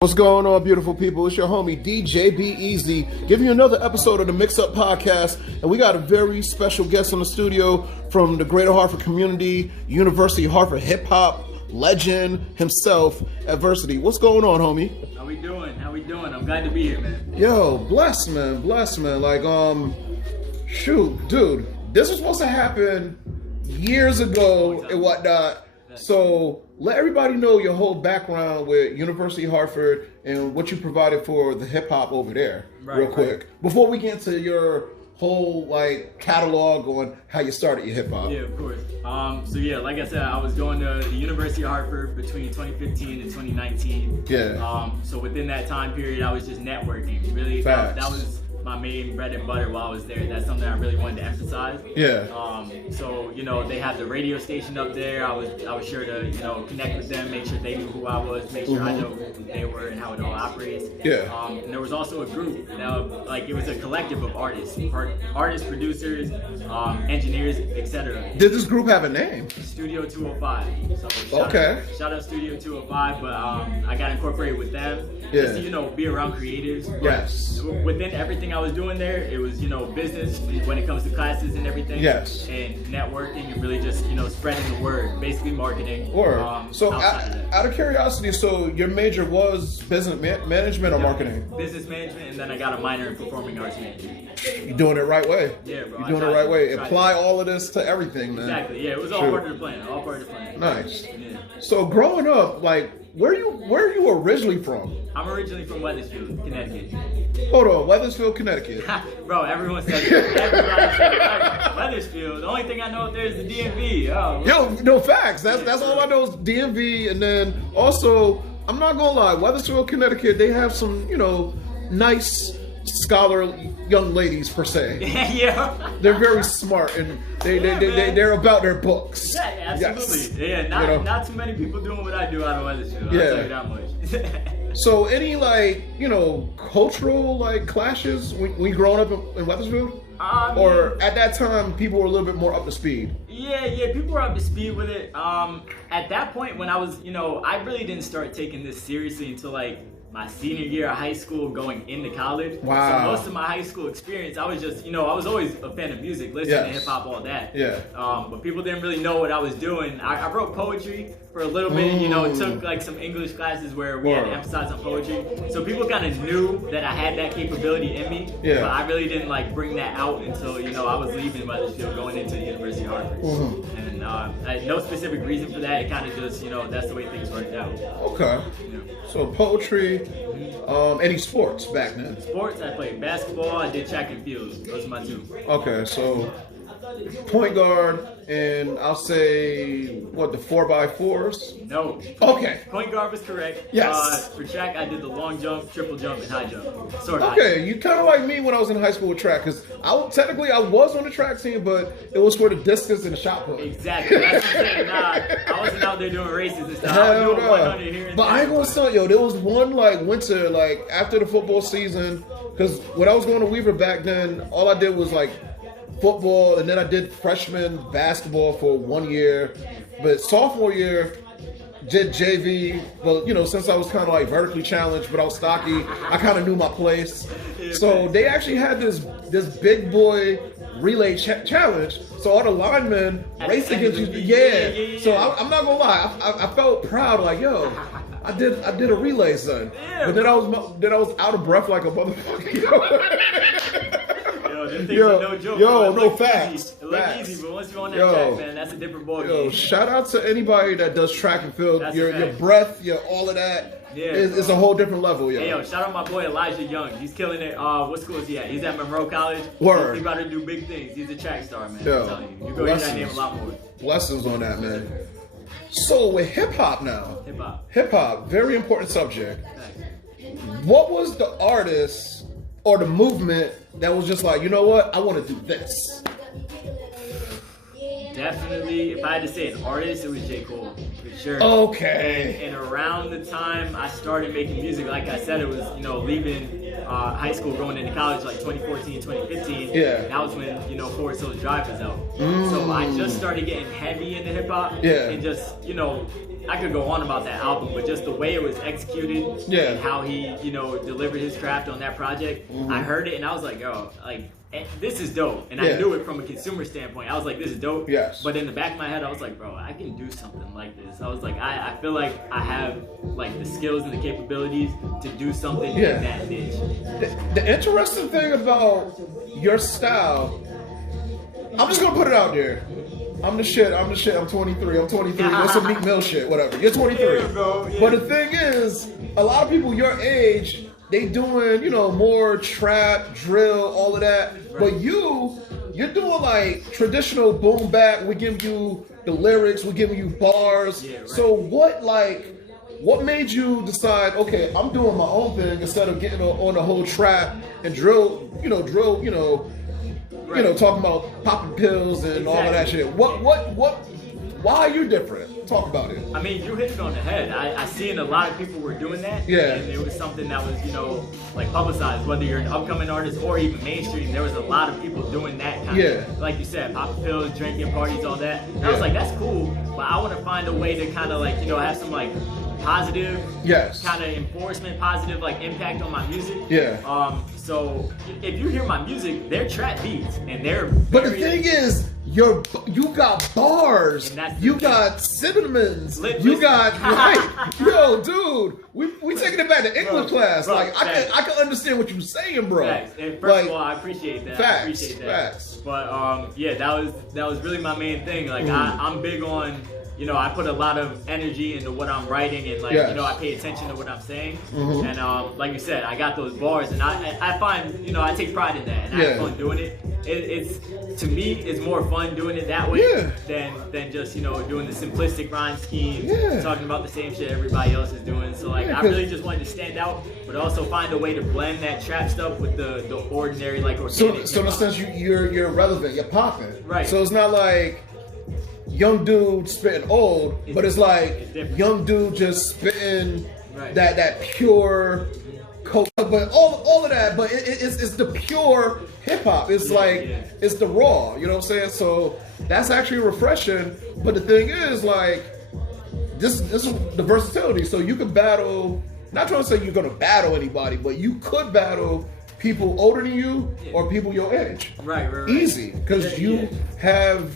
What's going on, beautiful people? It's your homie DJ Be Easy, giving you another episode of the Mix Up Podcast, and we got a very special guest in the studio from the Greater Hartford community, University of Hartford hip hop legend himself, Versatility. What's going on, homie? How we doing? I'm glad to be here, man. Yo, bless man. Like, shoot, dude, this was supposed to happen years ago and whatnot. So let everybody know your whole background with University of Hartford and what you provided for the hip hop over there, real quick, before we get into your whole catalog on how you started your hip hop. Yeah, of course. Like I said, I was going to the University of Hartford between 2015 and 2019. Yeah. So within that time period, I was just networking. Really, that was my main bread and butter while I was there. That's something I really wanted to emphasize. Yeah. They had the radio station up there. I was sure to connect with them, make sure they knew who I was, make sure I know who they were and how it all operates. Yeah. And there was also a group. It was a collective of artists, producers, engineers, etc. Did this group have a name? Studio 205. So shout out Studio 205. But I got incorporated with them. Yeah. Just to be around creatives. Yes. Within everything I was doing there, it was business when it comes to classes and everything. Yes. And networking and really just spreading the word, basically marketing. So out of curiosity, so your major was business management or marketing? Business management, and then I got a minor in performing arts management. You're doing it right way. Yeah, bro. You're doing it right way. Apply all of this to everything, man. Exactly. Yeah, it was all part of the plan. Nice. Yeah. So growing up, where are you originally from? I'm originally from Wethersfield, Connecticut. Hold on, Wethersfield, Connecticut. Bro, everyone says everybody says Wethersfield. The only thing I know up there is the DMV. Oh, yo, no facts. That's all I know is DMV, and then also I'm not gonna lie, Wethersfield, Connecticut, they have some nice scholar young ladies per se. Yeah. They're very smart and they're about their books. Yeah, absolutely. Yes. Yeah, not too many people doing what I do out of Wethersfield. I'll tell you that much. So any cultural clashes when growing up in Wethersfield? Or at that time people were a little bit more up to speed? Yeah, people were up to speed with it. At that point when I was, I really didn't start taking this seriously until my senior year of high school going into college. Wow. So most of my high school experience, I was just, I was always a fan of music, listening to hip hop, all that. Yeah. But people didn't really know what I was doing. I wrote poetry for a little bit, took some English classes where we had to emphasize on poetry. So people kind of knew that I had that capability in me. Yeah. But I really didn't bring that out until, I was leaving Wethersfield going into the University of Hartford. And I had no specific reason for that. It kind of just, that's the way things worked out. Okay. Yeah. So poetry, any sports back then? Sports, I played basketball, I did track and field. Those are my two. Okay, so point guard, and I'll say, the 4x4s? No. Okay. Point guard was correct. Yes. For track, I did the long jump, triple jump, and high jump. Sort of. Okay, you kind of like me when I was in high school with track, because I was on the track team, but it was for the distance and the shot put. Exactly. That's what I'm saying. I wasn't out there doing races and stuff. I was doing 100 here and but I ain't gonna say, there was one winter, after the football season, because when I was going to Weaver back then, all I did was football, and then I did freshman basketball for 1 year. But sophomore year, did JV. Well, since I was kind of vertically challenged, but I was stocky, I kind of knew my place. So they actually had this big boy relay challenge. So all the linemen raced against you. Yeah. So I'm not gonna lie, I felt proud. I did a relay, son. Yeah, but then I was out of breath like a motherfucker. No joke. No facts. It looked easy, but once you're on that track, man, that's a different ballgame. Shout out to anybody that does track and field. Your breath, all of that. Yeah, it's a whole different level, yo. Hey, shout out my boy Elijah Young. He's killing it. What school is he at? He's at Monroe College. Word. He's about to do big things. He's a track star, man. Yo, I'm telling you. You go hear that name a lot more. Blessings on that, man. So with hip hop now. Hip hop, very important subject. Thanks. What was the artist or the movement that was just I want to do this? Definitely, if I had to say an artist, it was J. Cole, for sure. Okay. And around the time I started making music, like I said, it was, leaving high school, going into college, 2014, 2015. Yeah. That was when, Forest Hills Drive was out. So I just started getting heavy into hip hop. Yeah. And just, I could go on about that album, but just the way it was executed Yeah. and how he, you know, delivered his craft on that project, I heard it and I was like, yo, like, this is dope. And I knew it from a consumer standpoint. I was like, this is dope. Yes. But in the back of my head, I was like, bro, I can do something like this. I was like, I feel like I have like the skills and the capabilities to do something in that niche. The interesting thing about your style, I'm just gonna put it out there. I'm the shit. I'm 23. That's some Meek Mill shit. Whatever. You're 23. Yeah, bro. Yeah. But the thing is, a lot of people your age, they doing, you know, more trap, drill, all of that. Right. But you're doing like traditional boom bap. We give you the lyrics. We're giving you bars. Yeah, right. So what made you decide? Okay, I'm doing my own thing instead of getting on the whole trap and drill. Right. Talking about popping pills and all of that shit. Why are you different? Talk about it. I mean, you hit it on the head. I seen a lot of people were doing that. Yeah. And it was something that was, you know, like publicized, whether you're an upcoming artist or even mainstream, there was a lot of people doing that kind of, like you said, popping pills, drinking, parties, all that. And I was like, that's cool, but I want to find a way to kind of like, you know, have some like positive kind of enforcement, positive like impact on my music. Yeah. So if you hear my music, they're trap beats and they're But the thing is, you got bars, you got synonyms, you got like, yo, dude, we taking it back to English class. Bro, like I can understand what you're saying, bro. Facts. And first of all, I appreciate that. Facts, I appreciate that. Facts. But yeah, that was really my main thing. Like I'm big on, you know, I put a lot of energy into what I'm writing and like, you know, I pay attention to what I'm saying. And like you said, I got those bars and I find, you know, I take pride in that and I have fun doing it. It's to me, it's more fun doing it that way than just, you know, doing the simplistic rhyme scheme, talking about the same shit everybody else is doing. So like, I really just wanted to stand out, but also find a way to blend that trap stuff with the ordinary, like organic. So in a sense, you're relevant, you're popping. Right. So it's not like young dude spitting old, but it's like young dude just spitting that pure coke, but all of that, but it's the pure hip hop. It's it's the raw, you know what I'm saying? So that's actually refreshing. But the thing is, like, this is the versatility. So you can battle. Not trying to say you're gonna battle anybody, but you could battle people older than you or people your age. Right. Easy, because you have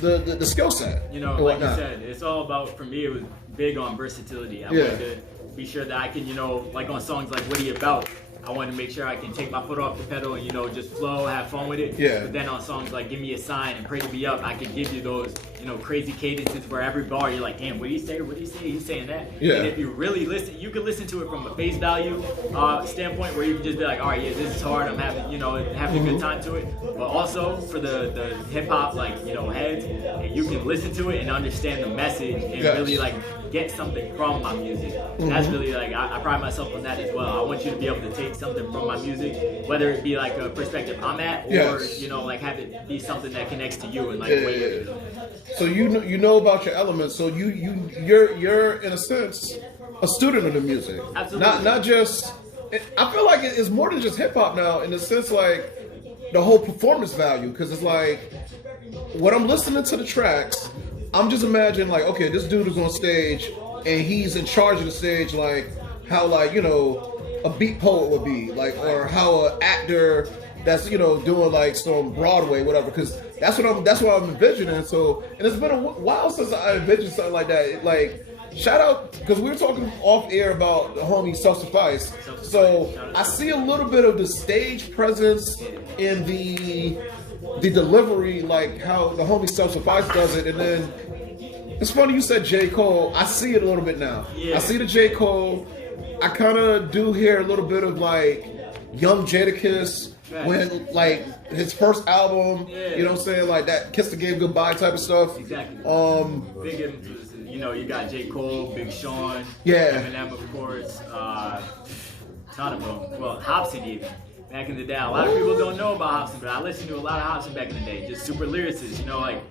the skill set. You know, like you said, it's all about, for me, it was big on versatility. I wanted to be sure that I can, you know, like on songs like What Are You About, I wanted to make sure I can take my foot off the pedal and, you know, just flow, have fun with it. But then on songs like Give Me a Sign and Pray to Be Up, I can give you those, you know, crazy cadences where every bar you're like, damn, what do you say? What do you say? He's saying that. And if you really listen, you can listen to it from a face value standpoint where you can just be like, all right, yeah, this is hard. I'm having, you know, having a good time to it. But also for the hip hop, like, you know, heads, and you can listen to it and understand the message and really like get something from my music. That's really like, I pride myself on that as well. I want you to be able to take something from my music, whether it be like a perspective I'm at, or you know, like have it be something that connects to you and like what you're doing. So you know about your elements. So you're in a sense a student of the music. Absolutely. Not just. I feel like it's more than just hip hop now, in the sense like the whole performance value, because it's like when I'm listening to the tracks, I'm just imagining like, okay, this dude is on stage and he's in charge of the stage, like how, like, you know, a beat poet would be, like, or how an actor that's, you know, doing like some Broadway, whatever, because that's what I'm envisioning. So, and it's been a while since I envisioned something like that. Like, shout out, because we were talking off air about the homie Self Suffice. So I see a little bit of the stage presence in the delivery, like how the homie Self Suffice does it. And then it's funny you said J. Cole. I see it a little bit now. I see the J. Cole. I kind of do hear a little bit of like young Jadakiss when like his first album, you know what I'm saying, like that Kiss the Game Goodbye type of stuff. Exactly. Big influences. You know, you got J. Cole, Big Sean, Eminem, of course, ton of them. Well, Hobson even. Back in the day, a lot of people don't know about Hobson, but I listened to a lot of Hobson back in the day. Just super lyricists, you know, like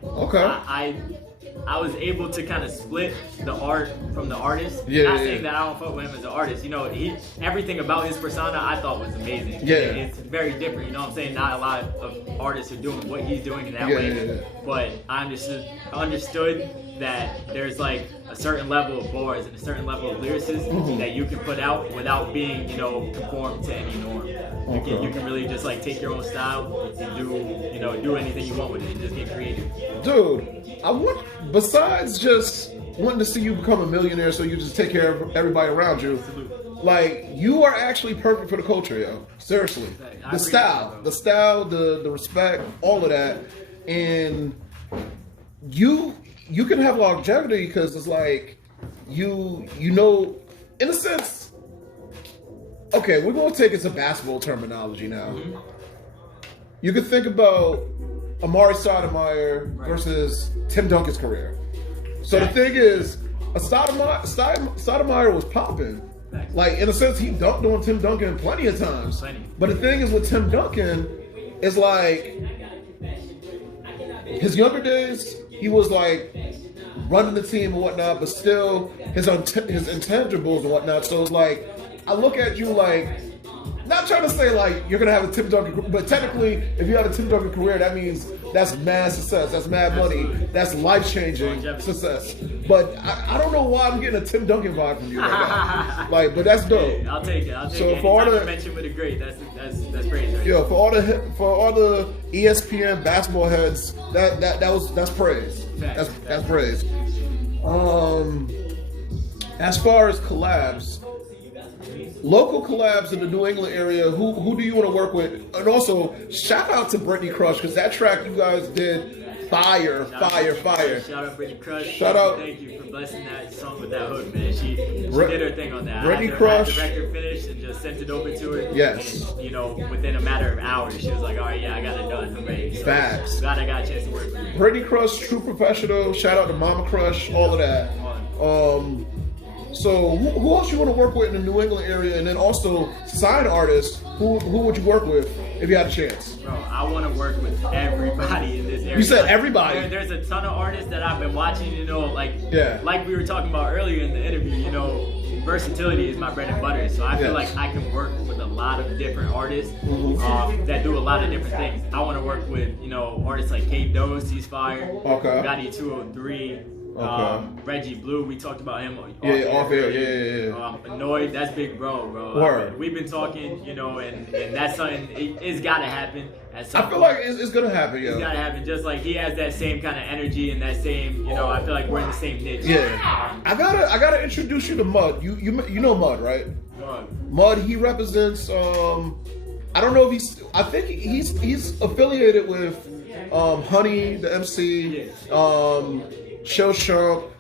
I was able to kind of split the art from the artist. Not saying that I don't fuck with him as an artist. You know, everything about his persona I thought was amazing. It's very different. You know what I'm saying? Not a lot of artists are doing what he's doing in that way. But I understood that there's like a certain level of bars and a certain level of lyricism that you can put out without being, you know, conformed to any norm. You can really just like take your own style and do anything you want with it and just get creative. Dude, besides just wanting to see you become a millionaire so you just take care of everybody around you, like, you are actually perfect for the culture, yo. Seriously. The style, the respect, all of that. And you can have longevity because it's like, you know, in a sense, okay, we're going to take it to basketball terminology now. You can think about Amari Stoudemire versus Tim Duncan's career. So the thing is, Stoudemire was popping. Like, in a sense, he dunked on Tim Duncan plenty of times. But the thing is with Tim Duncan, is like, his younger days, he was like running the team and whatnot, but still his intangibles and whatnot. So it's like, I look at you like, not trying to say like you're gonna have a Tim Duncan, but technically, if you have a Tim Duncan career, that means that's mad success, that's mad money, that's life-changing success. But I don't know why I'm getting a Tim Duncan vibe from you right now. Like, but that's dope. Hey, I'll take it. So for all the mention with a great, that's crazy. Right? Yeah, for all the ESPN basketball heads, that's praise. That's praise. As far as collabs, local collabs in the New England area, who do you want to work with? And also, shout out to Brittany Crush, because that track you guys did, fire. Shout out Brittany Crush. Thank you for blessing that song with that hook, man. She did her thing on that. Brittany Crush. I had the record finished and just sent it over to her. Yes. And, you know, within a matter of hours, she was like, all right, yeah, I got it done. I'm ready. So, facts. Glad I got a chance to work with you. Brittany Crush, true professional. Shout out to Mama Crush, all of that. So who else you want to work with in the New England area, and then also sign artists? Who would you work with if you had a chance? Bro, I want to work with everybody in this area. You said everybody. There's a ton of artists that I've been watching. You know, like we were talking about earlier in the interview. You know, versatility is my bread and butter. So I feel like I can work with a lot of different artists that do a lot of different things. I want to work with artists like Kate Doe, Ceasefire, Gotti 203. Reggie Blue, we talked about him. Off air. Annoyed, that's big bro. Word. We've been talking, and that's something. It's got to happen. I feel like it's gonna happen. It's got to happen. Just like he has that same kind of energy and that same, I feel like we're in the same niche. Yeah. I gotta introduce you to Mud. You know Mud, right? Mud. He represents. I don't know if I think he's affiliated with Honey, the MC. Show Shump.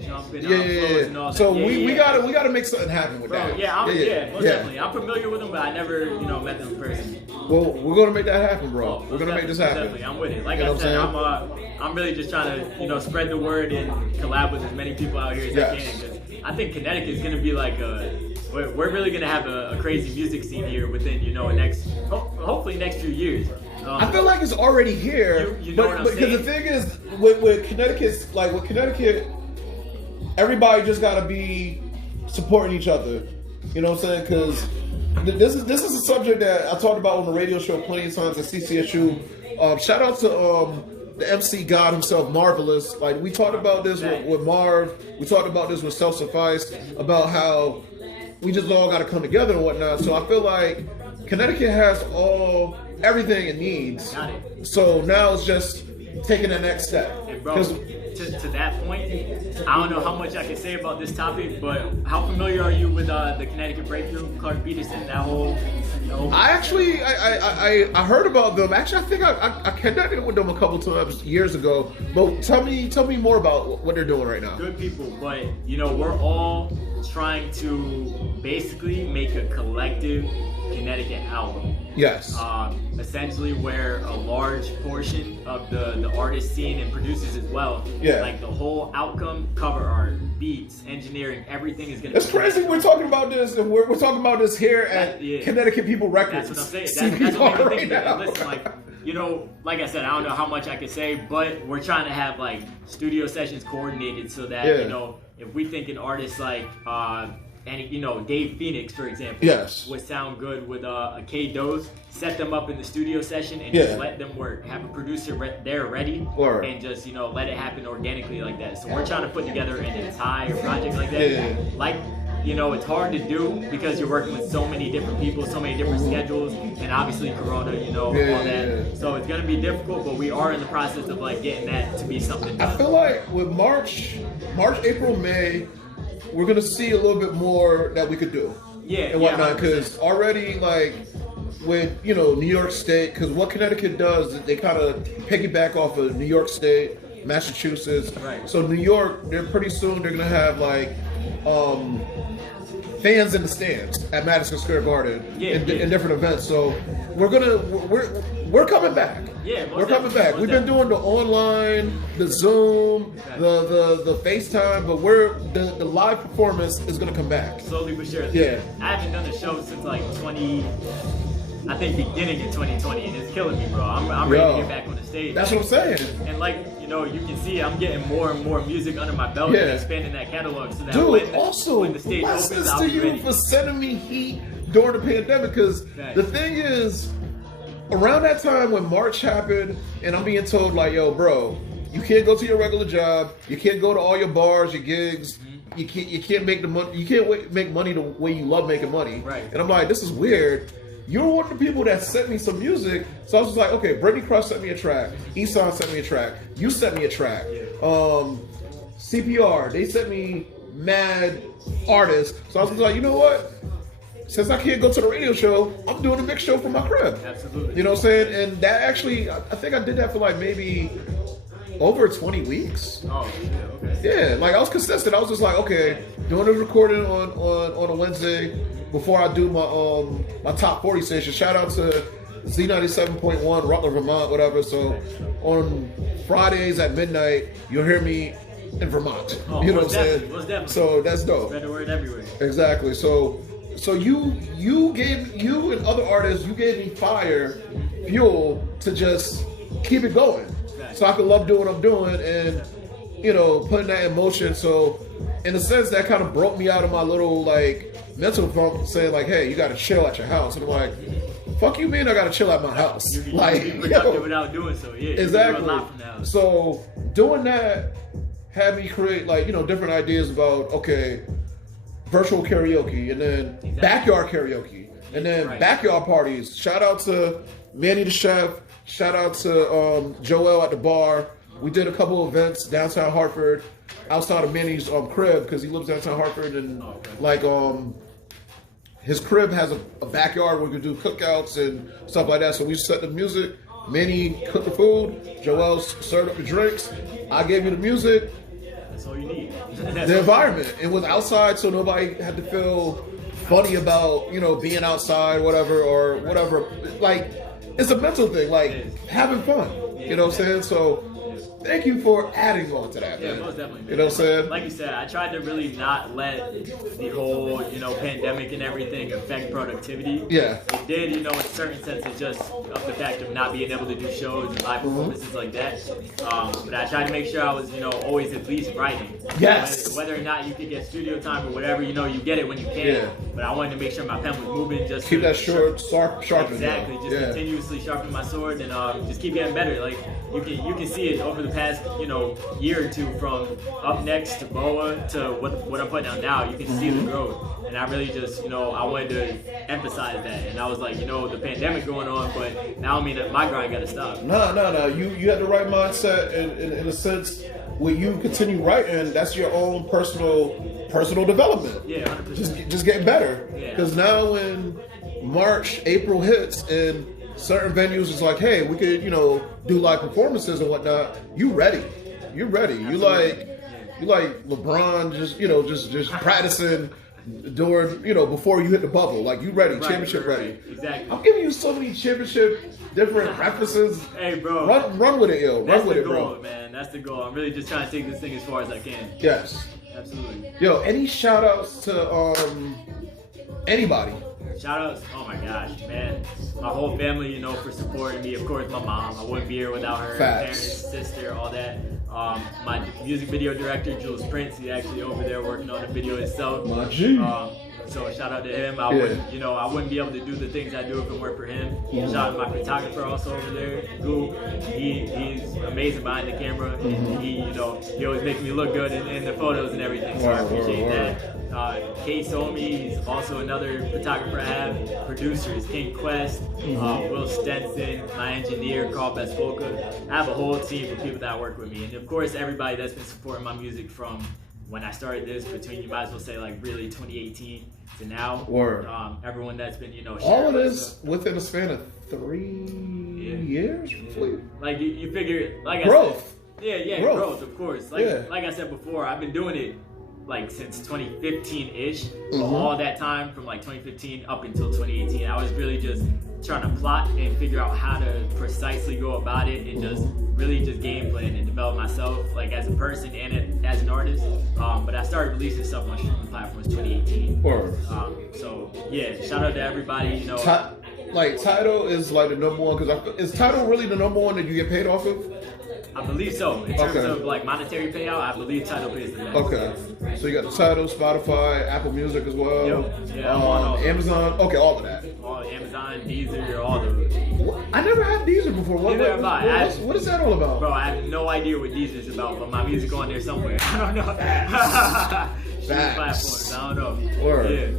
So we gotta make something happen with that. Definitely. I'm familiar with them, but I never, met them in person. Well, we're gonna make that happen, bro. We're gonna make this happen. Definitely, I'm with it. Like I said, I'm really just trying to, spread the word and collab with as many people out here as I can. Because I think Connecticut is gonna be like we're really gonna have a crazy music scene here within, hopefully next few years. I feel like it's already here, but because the thing is, with Connecticut, everybody just gotta be supporting each other. You know what I'm saying? Because this is a subject that I talked about on the radio show plenty of times at CCSU. Shout out to the MC God himself, Marvelous. Like, we talked about this with Marv. We talked about this with Self Suffice, about how we just all got to come together and whatnot. So I feel like Connecticut has everything it needs. Got it. So now it's just taking the next step. And bro, to that point, I don't know how much I can say about this topic, but how familiar are you with the Connecticut Breakthrough, Clark Peterson, that whole? I actually I heard about them. Actually, I think I connected with them a couple times years ago. But tell me more about what they're doing right now. Good people, but we're all trying to basically make a collective Connecticut album. Yes. Essentially, where a large portion of the artist scene and producers as well. Yeah. Like the whole outcome, cover art, beats, engineering, everything is gonna. It's crazy. We're talking about this, and we're talking about this here at Connecticut People Records. That's what I'm saying. That's what makes me think of it. Listen, like I said, I don't know how much I can say, but we're trying to have like studio sessions coordinated so that if we think an artist like and you know, Dave Phoenix, for example, yes, would sound good with a K Dose. Set them up in the studio session and just let them work. Have a producer there ready, and just, you know, let it happen organically like that. So we're trying to put together an entire project like that. Like, you know, it's hard to do because you're working with so many different people, so many different schedules, and obviously Corona, you know, all that. So it's gonna be difficult, but we are in the process of like getting that to be something done. I feel like with March, April, May, we're gonna see a little bit more that we could do. And whatnot, because already like with, you know, New York State, because what Connecticut does, they kind of piggyback off of New York State, Massachusetts. So New York, they're pretty soon they're gonna have like fans in the stands at Madison Square Garden in different events. So we're coming back. We're coming back. We've been doing the online, the Zoom, the FaceTime, but the live performance is gonna come back. Slowly but surely. I haven't done a show since like beginning of 2020, and it's killing me, bro. I'm ready to get back on the stage. That's what I'm saying. And like, you know, you can see I'm getting more and more music under my belt and expanding that catalog so that when the stage opens, I'll be ready. For sending me heat during the pandemic, because the thing is, around that time when March happened, and I'm being told like, yo, bro, you can't go to your regular job, you can't go to all your bars, your gigs, you can't make the money, you can't make money the way you love making money. And I'm like, this is weird. You're one of the people that sent me some music, so I was just like, okay, Brittany Crush sent me a track, Eson sent me a track, you sent me a track, CPR, they sent me mad artists, so I was like, you know what? Since I can't go to the radio show, I'm doing a mix show from my crib. Absolutely. You know what I'm saying? And that actually, I think I did that for like maybe over 20 weeks. Oh, yeah, okay. Yeah, like I was consistent. I was just like, okay, doing a recording on a Wednesday before I do my top 40 station. Shout out to Z97.1, Rutland, Vermont, whatever. So on Fridays at midnight, you'll hear me in Vermont. You know what I'm saying? Definitely. So that's dope. Spread the word everywhere. Exactly. So you and other artists, you gave me fuel to just keep it going. So I could love doing what I'm doing and, you know, putting that in motion. So in a sense, that kind of broke me out of my little like mental funk, saying like, hey, you got to chill at your house. And I'm like, fuck you mean I got to chill at my house? You be productive without doing so. Yeah, exactly. You do a lot from the house. So doing that had me create like, you know, different ideas about, okay, virtual karaoke, and then backyard karaoke, and then backyard parties. Shout out to Manny the Chef. Shout out to Joel at the bar. We did a couple events downtown Hartford, outside of Manny's crib, because he lives downtown Hartford, and like his crib has a backyard where we could do cookouts and stuff like that. So we set the music. Manny cooked the food. Joel served up the drinks. I gave you the music. That's all you need. The environment. It was outside, so nobody had to feel funny about, you know, being outside, or whatever. Like, it's a mental thing, like having fun. You know what I'm saying? So thank you for adding on to that, man. Most definitely. You know what I'm saying? Like you said, I tried to really not let the whole, you know, pandemic and everything affect productivity. It did, you know, in certain senses, just of the fact of not being able to do shows and live performances like that. But I tried to make sure I was, you know, always at least writing. Whether or not you could get studio time or whatever, you know, you get it when you can. But I wanted to make sure my pen was moving. Just keep that sharp. Exactly. Just continuously sharpen my sword and just keep getting better. Like you can see it over the past, you know, year or two, from Up Next to Boa to what I'm putting out now. You can see the growth, and I really just, you know, I wanted to emphasize that. And I was like, you know, the pandemic going on, but now I mean my grind got to stop. No. You had the right mindset in a sense. When you continue writing, that's your own personal development. 100%. Just getting better. Because now when March, April hits, and certain venues is like, hey, we could, you know, do live performances and whatnot. You ready? You're ready. Absolutely. You like LeBron, just practicing during, you know, before you hit the bubble. Like, you ready? Championship ready. Exactly. I'm giving you so many championship different references. Hey, bro. Run with it, yo. Run with it, bro. That's the goal, man. That's the goal. I'm really just trying to take this thing as far as I can. Yes. Absolutely. Yo, any shout outs to anybody? Shout outs, oh my gosh, man. My whole family, you know, for supporting me. Of course, my mom. I wouldn't be here without her. Facts. Parents, sister, all that. My music video director, Jules Prince, he's actually over there working on the video itself. My G. So shout out to him. I wouldn't be able to do the things I do if it weren't for him. Shout out to my photographer also over there, Goo. He's amazing behind the camera. He always makes me look good in the photos and everything. So I appreciate that. Kay Somi, he's also another photographer I have. Producers, King Quest, Will Stenson, my engineer, Carl Besfolka. I have a whole team of people that work with me. And of course, everybody that's been supporting my music from when I started this, between, you might as well say, like, really 2018 to now. Word. Everyone that's been, sharing all of this within a span of 3 years? Like, you figure, like growth. I said, growth, of course. Like I said before, I've been doing it like since 2015-ish. All that time from like 2015 up until 2018, I was really just trying to plot and figure out how to precisely go about it and just really just game plan and develop myself like as a person and as an artist. But I started releasing stuff on streaming platforms 2018. So yeah, shout out to everybody. Like Tidal is like the number one, because is Tidal really the number one that you get paid off of? I believe so. In terms of like monetary payout, I believe Tidal pays the best. Okay. So you got the Tidal, Spotify, Apple Music as well. Yep. Yeah, I'm on all Amazon. Okay, all of that. All Amazon, Deezer, all those. I never had Deezer before. What is that all about? Bro, I have no idea what Deezer is about, but my music's on there somewhere. I don't know. Platforms. I don't know. Word. Yeah.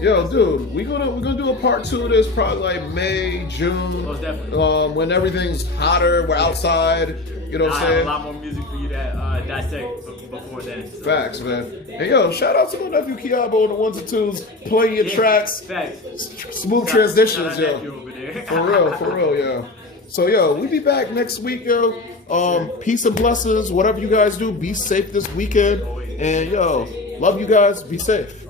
Yo, dude, we're gonna do a part 2 of this probably like May, June. Most definitely. When everything's hotter, we're outside. You know what I'm saying? I have a lot more music for you to dissect before then. So. Facts, man. And yo, shout out to my nephew Kiabo on the ones and twos, playing your tracks. Facts. Smooth transitions, yo. Over there. For real, yo. So yo, we be back next week, yo. Peace and blessings. Whatever you guys do, be safe this weekend. And yo, love you guys. Be safe.